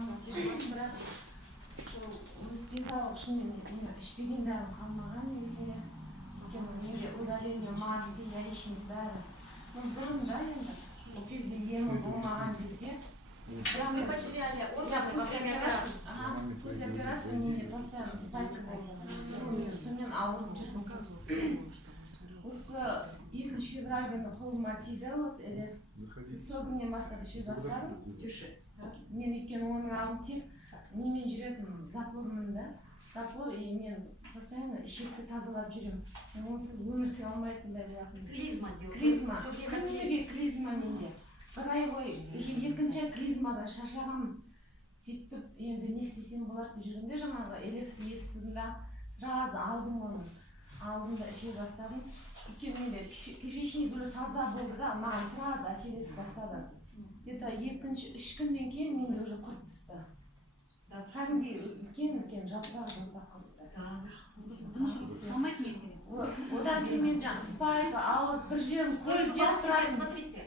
бірақ сол өз денсаулығы үшін мен ішпеген дәрім қалмаған негізінде. Өйткені менде удаление матки, яичник бәрі. Бұрында енді ол кезде емі болмаған кезде. Вы потеряли органы после операции? После операции менде постоянно спайка болды. Сонымен ауырып жүрдім. Осы 2 февраль күні қолыма тиді осы элев. Сол күннен бастап іше бастадым. Мен өйткені оның алдын тек немен жүретінмін, запормен да. Запор, мен постоянно ішекті тазалап жүремін. Мен онсыз өмір сүре алмайтындай болатын. Клизма делала? Клизма. Күніге клизма менде. Бір ай бойы екінші клизмада шаршағанмын. Сөйтіп, енді не істесем болады деп жүргенде жаңағы элевті естідім да, сразу алдым оны. Алдым да іше бастадым. Өйткені менде кишечник уже таза болды да, маған сразу әсер етіп бастады. Где-то 2-3 күннен кейін менде уже құрт түсті. Кәдімгідей үлкен жапырақ болып қалды. Бұны салмайды ма екен? Одан кейін мен жаңағы спайка, ауырып бір жерім көріп жеп тұратын. Смотрите,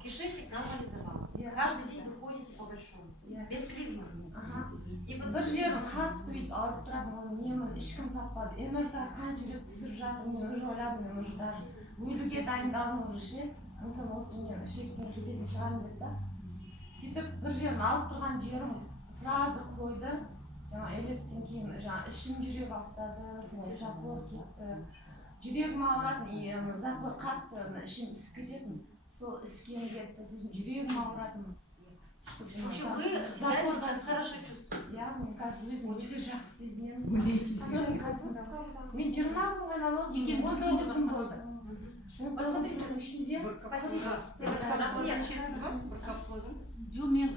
кишечник нормализовался. Каждый день вы ходите по большому, без клизмы. Бір жерім қатты бүйтіп ауырып тұратын, оны немін ешкім таппады. МРТ қанша рет түсіріп жатыр, мен уже ойладым, мен уже даже өлуге дайындалдым уже ше. Мүмкін осы мен ішектен кететін шығармын деп та. Сөйтіп бір жерім алып тұрған жерім сразу қойды. Жаңа элевтен кейін ішім жүре бастады, сондай запор кетті. Жүрегім ауыратын, запор қатты, ішім ісіп кететін. Сол іскем кетті, сосын жүрегім ауыратын. В общем, вы себя сейчас хорошо чувствуете? Я, мне кажется, өзім өте жақсы сезінемін. Мен 20 күн ғана болды, 19 күн болды. Посмотрите, ішінде. Спасибо. Бір капсуладан? Жоқ, мен